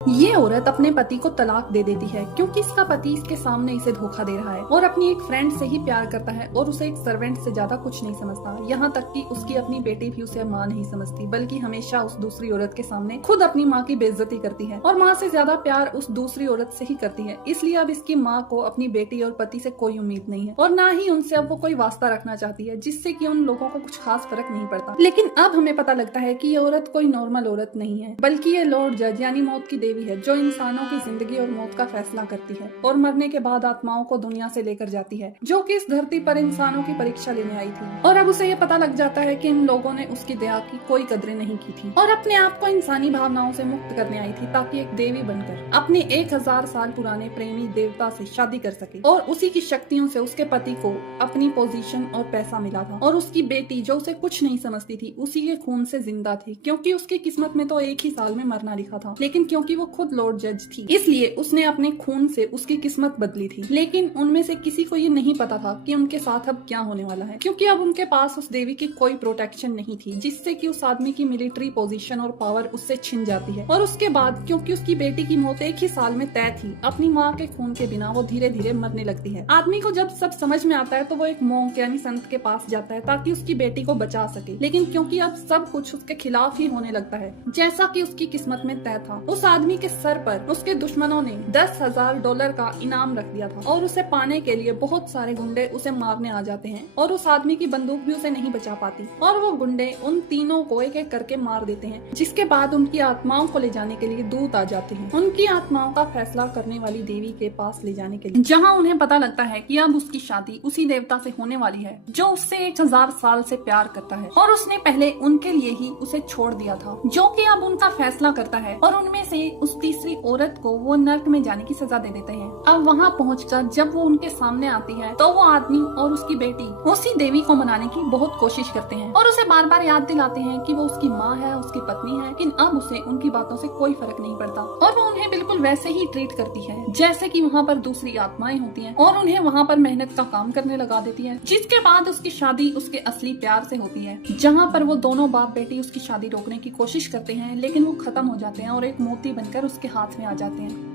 ये औरत अपने पति को तलाक दे देती है क्योंकि इसका पति इसके सामने इसे धोखा दे रहा है और अपनी एक फ्रेंड से ही प्यार करता है और उसे एक सर्वेंट से ज्यादा कुछ नहीं समझता। यहाँ तक कि उसकी अपनी बेटी भी उसे माँ नहीं समझती, बल्कि हमेशा उस दूसरी औरत के सामने खुद अपनी माँ की बेइज्जती करती है और माँ से ज्यादा प्यार उस दूसरी औरत से ही करती है। इसलिए अब इसकी माँ को अपनी बेटी और पति से कोई उम्मीद नहीं है और ना ही उनसे अब वो कोई वास्ता रखना चाहती है, जिससे कि उन लोगों को कुछ खास फर्क नहीं पड़ता। लेकिन अब हमें पता लगता है कि ये औरत कोई नॉर्मल औरत नहीं है, बल्कि ये लॉर्ड जज यानी मौत की देवी है, जो इंसानों की जिंदगी और मौत का फैसला करती है और मरने के बाद आत्माओं को दुनिया से लेकर जाती है, जो कि इस धरती पर इंसानों की परीक्षा लेने आई थी। और अब उसे ये पता लग जाता है कि इन लोगों ने उसकी दया की कोई कदरें नहीं की थी और अपने आप को इंसानी भावनाओं से मुक्त करने आई थी, ताकि एक देवी बनकर अपने 1000 साल पुराने प्रेमी देवता से शादी कर सके। और उसी की शक्तियों से उसके पति को अपनी पोजीशन और पैसा मिला था और उसकी बेटी, जो उसे कुछ नहीं समझती थी, उसी के खून से जिंदा थी, क्योंकि उसकी किस्मत में तो एक ही साल में मरना लिखा था। लेकिन क्योंकि वो खुद लॉर्ड जज थी, इसलिए उसने अपने खून से उसकी किस्मत बदली थी। लेकिन उनमें से किसी को ये नहीं पता था कि उनके साथ अब क्या होने वाला है, क्योंकि अब उनके पास उस देवी की कोई प्रोटेक्शन नहीं थी, जिससे कि उस आदमी की मिलिट्री पोजीशन और पावर उससे छिन जाती है। और उसके बाद क्योंकि उसकी बेटी की मौत एक ही साल में तय थी, अपनी माँ के खून के बिना वो धीरे धीरे मरने लगती है। आदमी को जब सब समझ में आता है तो वो एक मोंक यानी संत के पास जाता है ताकि उसकी बेटी को बचा सके। लेकिन क्योंकि अब सब कुछ उसके खिलाफ ही होने लगता है, जैसा कि उसकी किस्मत में तय था, उस आदमी के सर पर उसके दुश्मनों ने $10,000 का इनाम रख दिया था और उसे पाने के लिए बहुत सारे गुंडे उसे मारने आ जाते हैं और उस आदमी की बंदूक भी उसे नहीं बचा पाती और वो गुंडे उन तीनों को एक एक करके मार देते हैं, जिसके बाद उनकी आत्माओं को ले जाने के लिए दूत आ जाते हैं, उनकी आत्माओं का फैसला करने वाली देवी के पास ले जाने के लिए, जहाँ उन्हें पता लगता है कि अब उसकी शादी उसी देवता से होने वाली है जो उससे 1000 साल से प्यार करता है और उसने पहले उनके लिए ही उसे छोड़ दिया था, जो कि अब उनका फैसला करता है और उनमें से उस तीसरी औरत को वो नर्क में जाने की सजा दे देते हैं। अब वहाँ पहुंचकर जब वो उनके सामने आती है तो वो आदमी और उसकी बेटी उसी देवी को मनाने की बहुत कोशिश करते हैं और उसे बार बार याद दिलाते हैं कि वो उसकी माँ है, उसकी पत्नी है, लेकिन अब उसे उनकी बातों से कोई फर्क नहीं पड़ता और वो उन्हें बिल्कुल वैसे ही ट्रीट करती है जैसे कि वहाँ पर दूसरी आत्माएं होती हैं और उन्हें वहाँ पर मेहनत का काम करने लगा देती है, जिसके बाद उसकी शादी उसके असली प्यार से होती है, जहाँ पर वो दोनों बाप बेटी उसकी शादी रोकने की कोशिश करते हैं, लेकिन वो खत्म हो जाते हैं और एक मोती बनकर उसके हाथ में आ जाते हैं।